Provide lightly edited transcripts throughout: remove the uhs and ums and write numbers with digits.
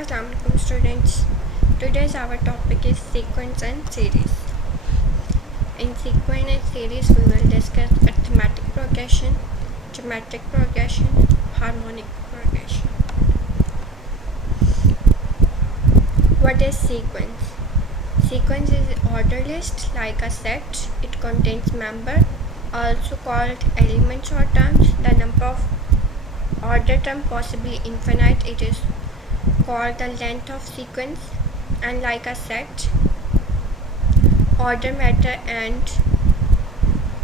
Assalamualaikum students. Today's our topic is sequence and series. In sequence and series we will discuss arithmetic progression, geometric progression, harmonic progression. What is sequence? Sequence is order list like a set. It contains member, also called elements or terms. The number of order term possibly infinite. It is called the length of sequence, and like a set, order matter and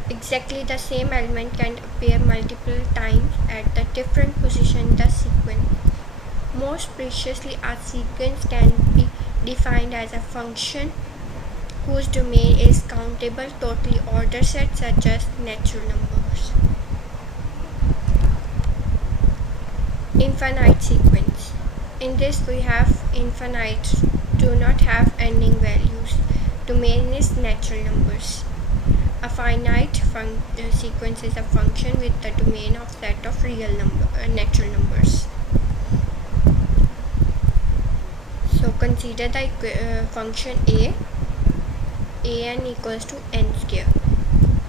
exactly the same element can appear multiple times at the different position in the sequence. Most preciously, a sequence can be defined as a function whose domain is countable totally ordered set such as natural numbers. Infinite sequence. In this we have infinite, do not have ending values. Domain is natural numbers. A finite sequence is a function with the domain of set of real natural numbers. So consider the function an equals to n square.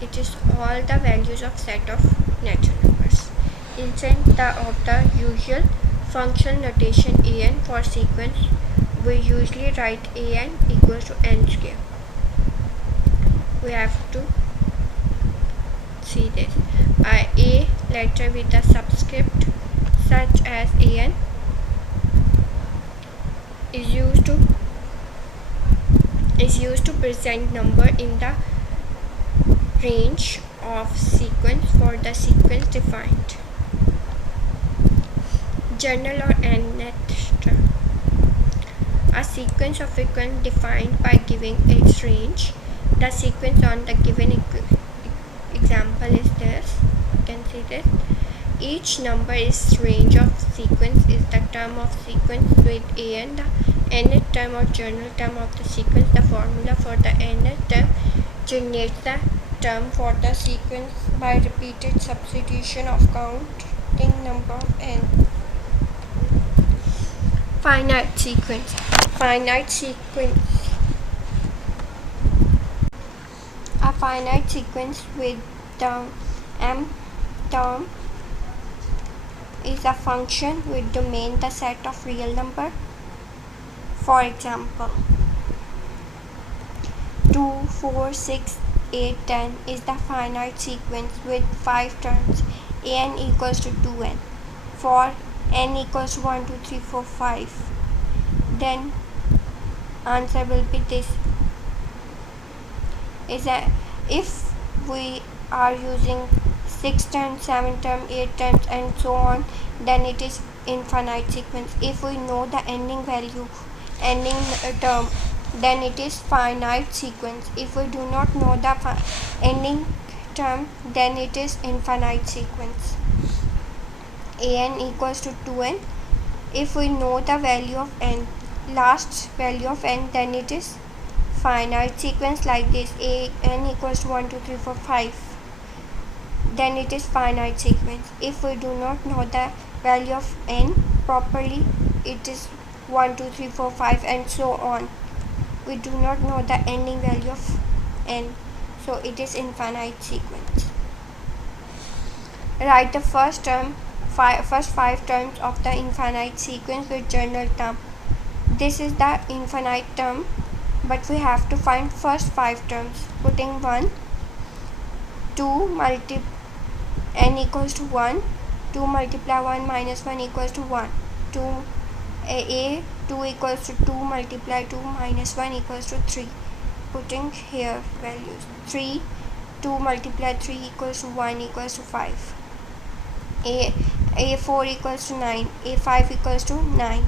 It is all the values of set of natural numbers. Instead of the usual function notation an for sequence, we usually write an equals to n square. We have to see this. A letter with a subscript such as an is used to present number in the range of sequence for the sequence defined. Journal or nth term. A sequence of frequency defined by giving its range. The sequence on the given example is this. You can see this. Each number is range of sequence is the term of sequence with an. The nth term or journal term of the sequence. The formula for the nth term generates the term for the sequence by repeated substitution of counting number of n. Finite sequence. Finite sequence. A finite sequence with the m term is a function with domain the set of real number. For example, 2, 4, 6, 8, 10 is the finite sequence with 5 terms. An equals to 2n. For n equals to 1, 2, 3, 4, 5, then answer will be this. If we are using 6 terms, 7 terms, 8 terms and so on, then it is infinite sequence. If we know the ending term, then it is finite sequence. If we do not know the ending term, then it is infinite sequence. An equals to 2n. If we know the value of n, last value of n, then it is finite sequence like this. N equals to 1, 2, 3, 4, 5, then it is finite sequence. If we do not know the value of n properly, it is 1, 2, 3, 4, 5 and so on. We do not know the ending value of n, so it is infinite sequence. Write the first 5 terms of the infinite sequence with journal term. This is the infinite term, but we have to find first 5 terms. Putting 1, 2 n equals to 1, 2 multiply 1 minus 1 equals to 1, 2 equals to 2 multiply 2 minus 1 equals to 3. Putting here values. 3, 2 multiply 3 equals to 1 equals to 5. A4 equals to 9, A5 equals to 9.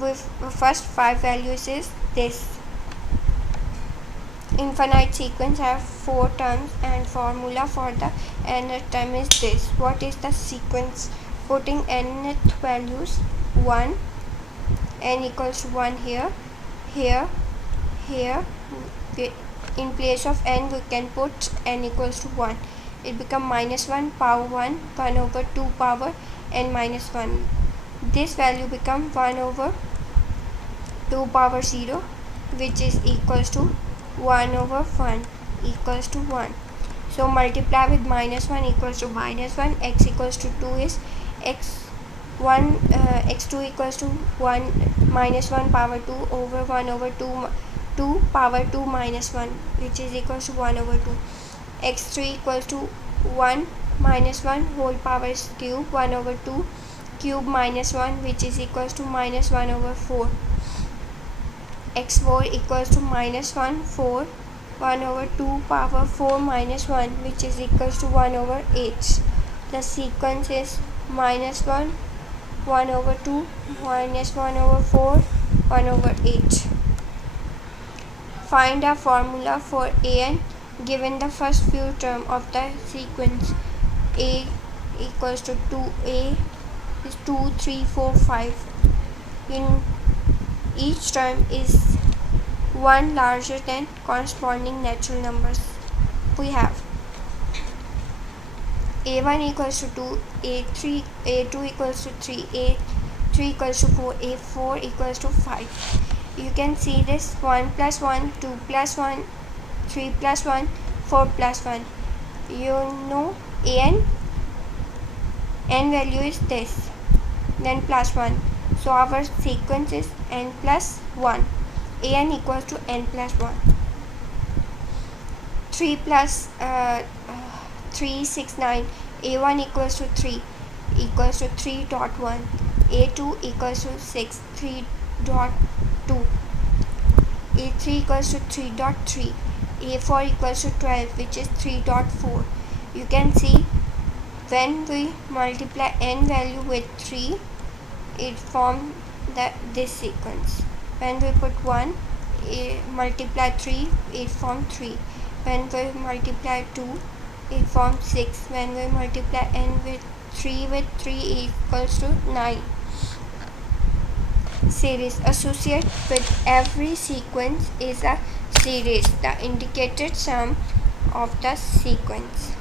With first 5 values is this. Infinite sequence have 4 terms and formula for the nth term is this. What is the sequence? Putting nth values 1, n equals to 1 here, here. In place of n we can put n equals to 1. It become minus 1 power 1, 1 over 2 power n minus 1. This value become 1 over 2 power 0, which is equals to 1 over 1 equals to 1. So multiply with minus 1 equals to minus 1. X equals to 2 is x1, x2 equals to 1 minus 1 power 2 over 1 over 2 power 2 minus 1, which is equals to 1 over 2. x3 equals to 1 minus 1 whole power is cube 1 over 2 cube minus 1, which is equals to minus 1 over 4. x4 equals to minus 1 4 1 over 2 power 4 minus 1, which is equals to 1 over 8. The sequence is minus 1 1 over 2 minus 1 over 4 1 over 8. Find a formula for an given the first few terms of the sequence. A equals to 2a is 2 3 4 5. In each term is one larger than corresponding natural numbers. We have a1 equals to 2, a2 equals to 3, a3 equals to 4, a4 equals to 5. You can see this 1 plus 1, 2 plus 1, 3 plus 1, 4 plus 1. You know n value is this, then plus 1. So our sequence is n plus 1. An equals to n plus 1. 3 plus 3 6 9. a1 equals to 3 equals to 3 dot 1. a2 equals to 6 3 dot 2. a3 equals to 3 dot 3. a4 equals to 12, which is 3 dot 4. You can see when we multiply n value with 3, it forms this sequence. When we put 1, multiply 3, it forms 3. When we multiply 2, it forms 6. When we multiply n with 3 equals to 9. Series. Associated with every sequence is a series, the indicated sum of the sequence.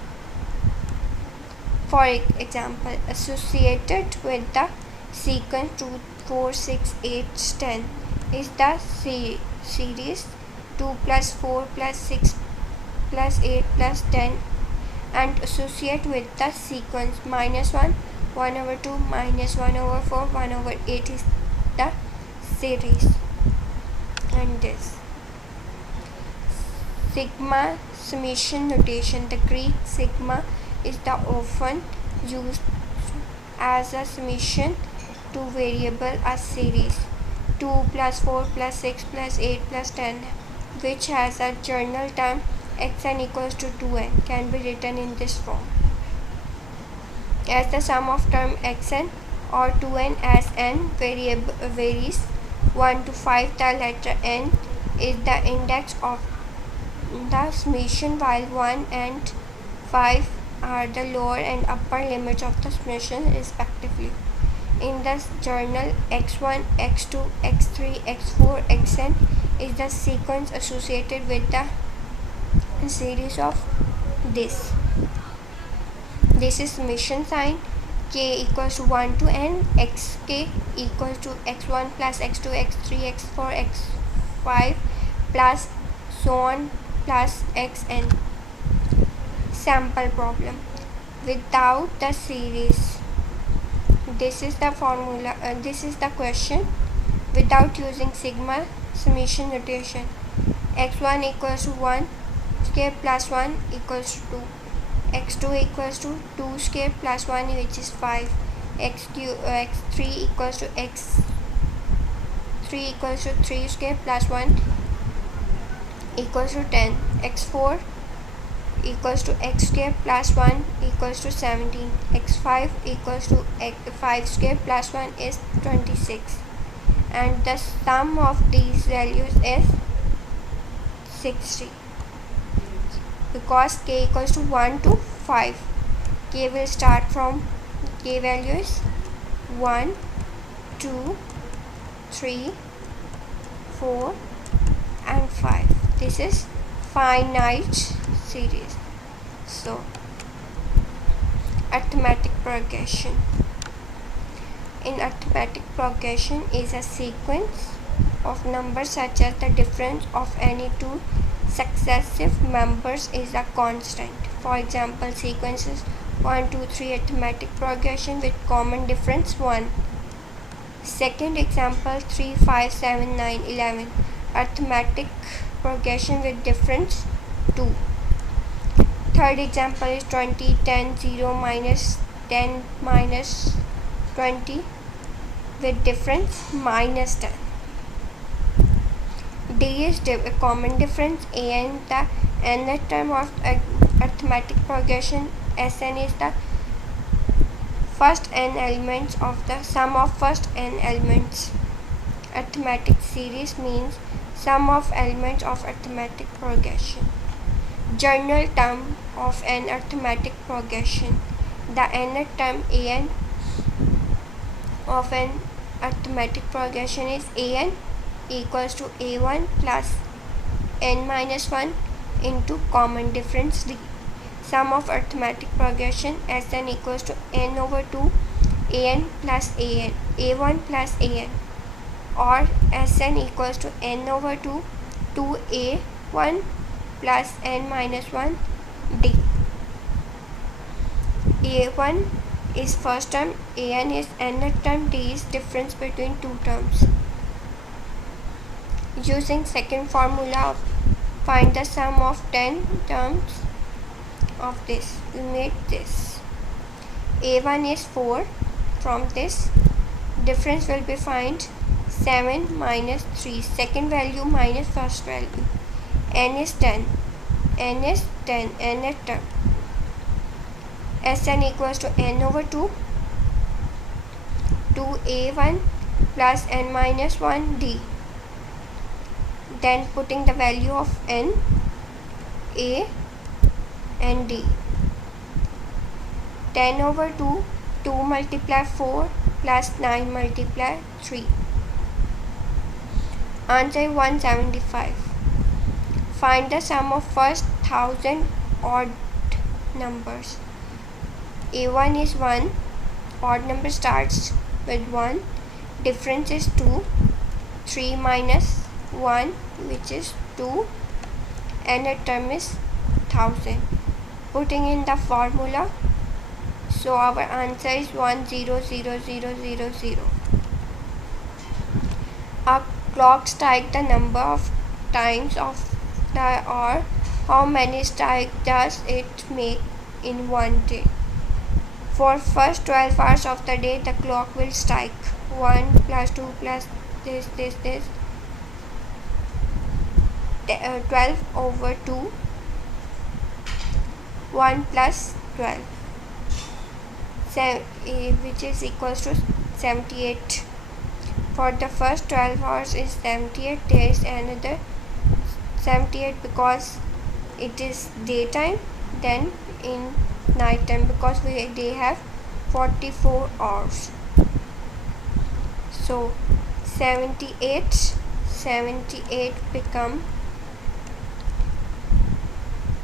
For example, associated with the sequence 2 4 6 8 10 is the series 2 plus 4 plus 6 plus 8 plus 10, and associate with the sequence minus 1 1 over 2 minus 1 over 4 1 over 8 is the series. And this sigma summation notation. The Greek sigma is the often used as a summation to variable a series 2 plus 4 plus 6 plus 8 plus 10, which has a journal term xn equals to 2n, can be written in this form as the sum of term xn or 2n as n varies 1 to 5. The letter n is the index of the summation, while 1 and 5 are the lower and upper limits of the summation respectively. In the journal, x1, x2, x3, x4, xn is the sequence associated with the series of this. This is summation sign. K equals to 1 to n, xk equals to x1 plus x2, x3, x4, x5 plus so on plus xn. Sample problem. Without the series, this is the formula, this is the question. Without using sigma summation notation, x1 equals to 1 square plus 1 equals to 2, x2 equals to 2 square plus 1, which is 5, x3 equals to x3 equals to 3 square plus 1 equals to 10, x4 equals to x square plus 1 equals to 17, x5 equals to 5 square plus 1 is 26, and the sum of these values is 60. Because k equals to 1 to 5, k will start from k value is 1 2 3 4 and 5. This is finite series. So arithmetic progression. In arithmetic progression is a sequence of numbers such as the difference of any two successive members is a constant. For example, sequences 1, 2, 3 arithmetic progression with common difference 1. Second example, 3, 5, 7, 9, 11 arithmetic progression with difference 2. Third example is 20, 10, 0, minus 10, minus 20 with difference minus 10. D is a common difference. An the nth term of arithmetic progression. Sn is the first n elements of the sum of first n elements. Arithmetic series means sum of elements of arithmetic progression. General term of an arithmetic progression. The nth term an of an arithmetic progression is an equals to a1 plus n minus 1 into common difference d. Sum of arithmetic progression Sn equals to n over 2 an plus an, a1 plus an, or Sn equals to n over 2 2a1 plus n minus 1 d. a1 is first term, an is nth term, d is difference between two terms. Using second formula, find the sum of 10 terms of this. We made this. a1 is 4. From this, difference will be find 7 minus 3, second value minus first value. N is 10. N is 10, nth term. Sn equals to n over 2 2a1 plus n minus 1 d. Then putting the value of n, a and d. 10 over 2, 2 multiply 4 plus 9 multiply 3. Answer 175. Find the sum of first 1000 odd numbers. a1 is 1. Odd number starts with 1. Difference is 2. 3 minus 1, which is 2, and the term is 1000. Putting in the formula, so our answer is 100000. A clock strikes the number of times of the hour. How many strikes does it make in one day? For first 12 hours of the day, the clock will strike 1 plus 2 plus this 12 over 2, 1 plus 12, which is equals to 78. For the first 12 hours is 78. There is another 78 because it is daytime, then in night time because they have 44 hours. So 78 become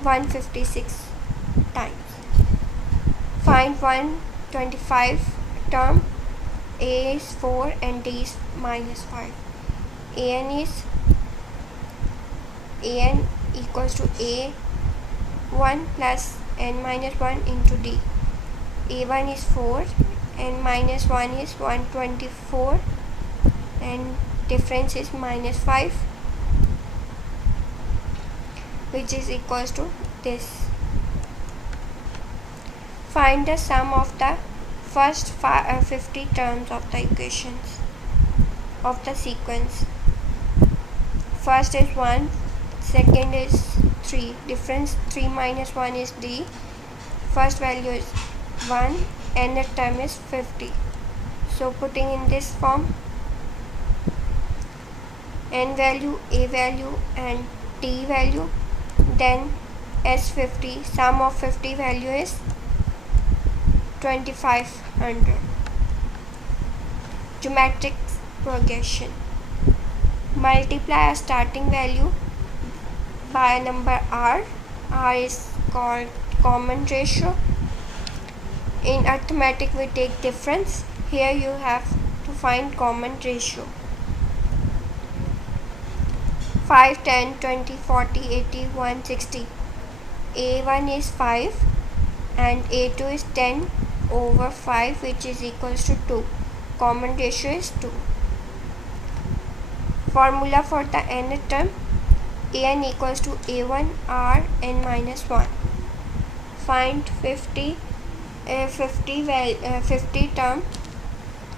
156 times. Find 125 term. A is 4 and D is minus 5. An equals to a1 plus n minus 1 into d. a1 is 4, n minus 1 is 124, and difference is minus 5, which is equals to this. Find the sum of the first 50 terms of the equations of the sequence. First is 1, second is 3. Difference 3 minus 1 is d. First value is 1 and the term is 50. So putting in this form, n value, a value and t value, then s50, sum of 50 value is 2500. Geometric progression. Multiply a starting value by a number r. R is called common ratio. In arithmetic we take difference. Here you have to find common ratio. 5, 10, 20, 40, 80, 160. A1 is 5 and A2 is 10 over 5, which is equals to 2. Common ratio is 2. Formula for the nth term: an equals to a1 r n minus 1. Find 50 term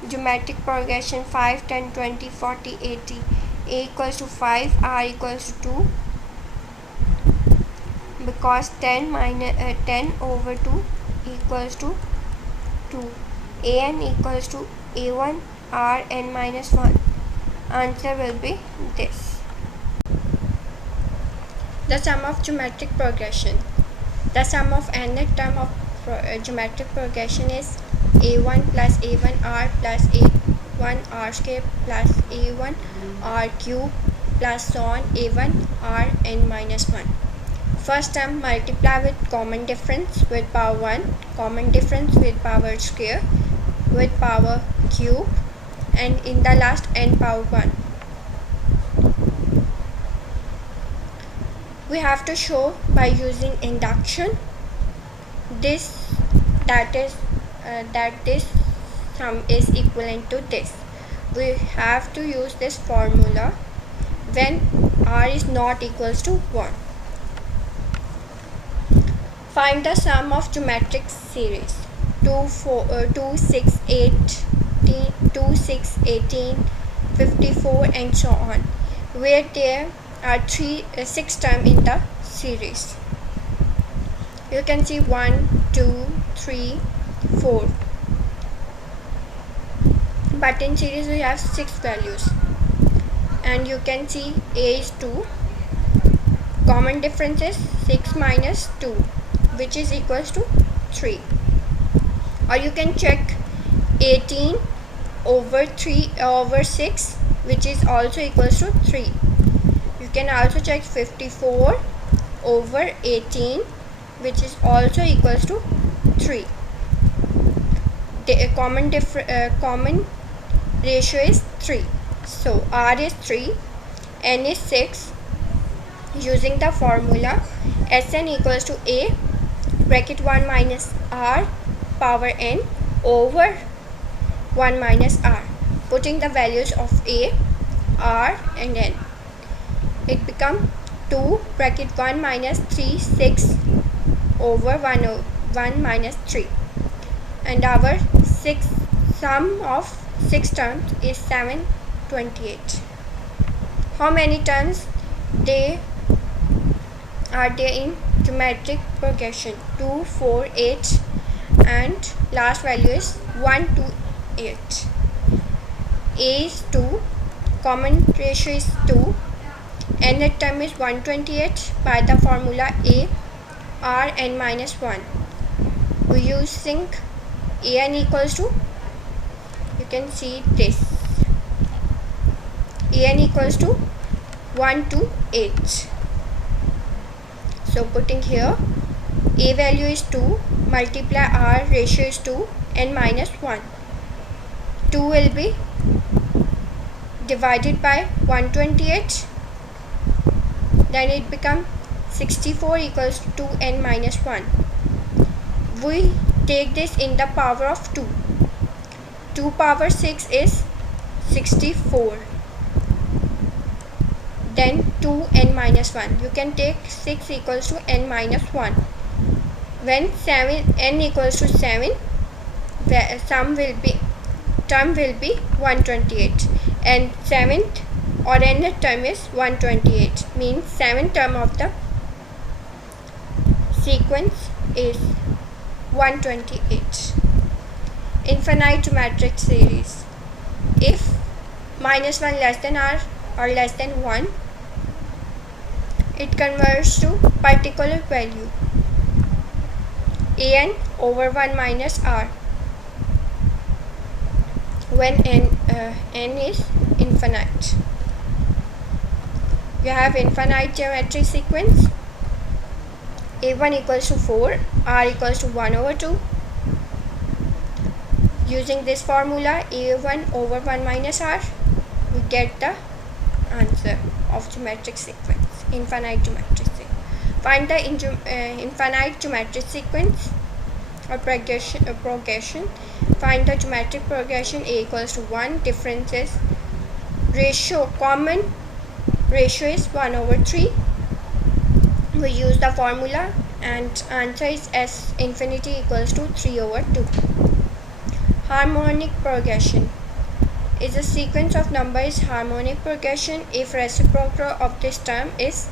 geometric progression 5, 10, 20, 40, 80. A equals to 5, r equals to 2, because 10 over 2 equals to 2. An equals to a1 r n minus 1. Answer will be this. The sum of geometric progression. The sum of nth term of geometric progression is a1 plus a1 r plus a1 r square plus a1 r cube plus so on a1 r n minus 1. First term multiply with common difference with power 1, common difference with power square, with power cube, and in the last n power 1. We have to show by using induction that this sum is equivalent to this. We have to use this formula when r is not equals to 1. Find the sum of geometric series 2, 6, 18, 54 and so on, where there are 6 terms in the series. You can see 1, 2, 3, 4. But in series we have 6 values. And you can see a is 2. Common difference is 6 minus 2, which is equals to 3. Or you can check 18 over 6, which is also equals to 3. You can also check 54 over 18, which is also equals to 3. The common ratio is 3. So r is 3, n is 6. Using the formula Sn equals to a bracket 1 minus r power n over 1 minus r. Putting the values of a, r and n, it becomes 2 bracket 1 minus 3, 6 over 1 minus 3. And our sum of 6 terms is 728. How many terms are there in geometric progression? 2, 4, 8, and last value is 1 to 8. A is 2, common ratio is 2, nth term is 128 by the formula a r n minus 1. We using an equals to, you can see this, an equals to 1 to 8. So putting here, a value is 2, multiply r ratio is 2, n minus 1. 2 will be divided by 128, then it becomes 64 equals to 2n minus 1. We take this in the power of 2. 2 power 6 is 64. Then 2n minus 1. You can take 6 equals to n minus 1. When n equals to 7, the term will be 128, and 7th or nth term is 128, means 7th term of the sequence is 128. Infinite geometric series. If minus 1 less than r or less than 1, it converts to particular value an over 1 minus r when n is infinite. You have infinite geometric sequence. A1 equals to 4, r equals to 1 over 2. Using this formula a1 over 1 minus r, we get the answer of geometric sequence, infinite geometric sequence. Find the infinite geometric sequence or progression. Find the geometric progression. A equals to 1. Difference is common ratio is 1/3. We use the formula and answer is S infinity equals to 3/2. Harmonic progression is a sequence of numbers harmonic progression if reciprocal of this term is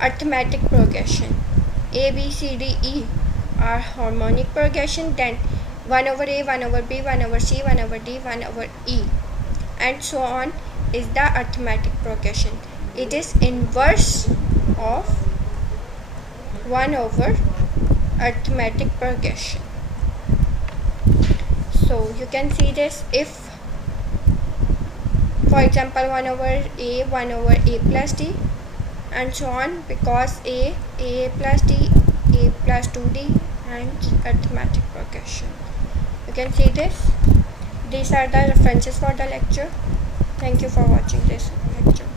arithmetic progression. A, B, C, D, E are harmonic progression, then 1/A, 1/B, 1/C, 1/D, 1/E and so on is the arithmetic progression. It is inverse of 1/arithmetic progression. So you can see this if, for example, 1/A, 1/A plus D and so on, because A plus D, A plus 2D and arithmetic progression. You can see this. These are the references for the lecture. Thank you for watching this lecture.